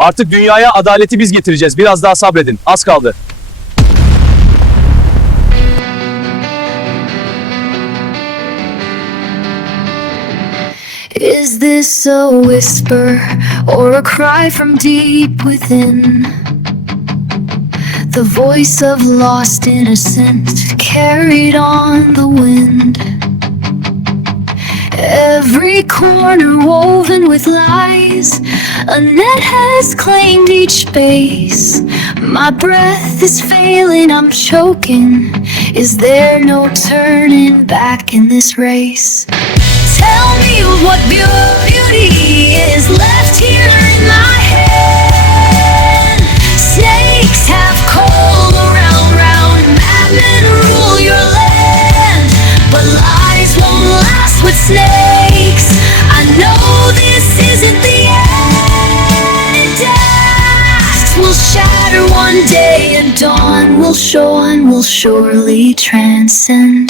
Artık dünyaya adaleti biz getireceğiz. Biraz daha sabredin. Az kaldı. Is this a whisper or a cry from deep within? The voice of lost innocence carried on the wind. Every corner woven with lies, a net has claimed each space. My breath is failing, I'm choking. Is there no turning back in this race? Tell me what beauty is left here in my hand. Snakes have coiled round, madmen rule your land. But lies won't last with snakes. I know this isn't the end. Asks will shatter one day, and dawn will show and will surely transcend.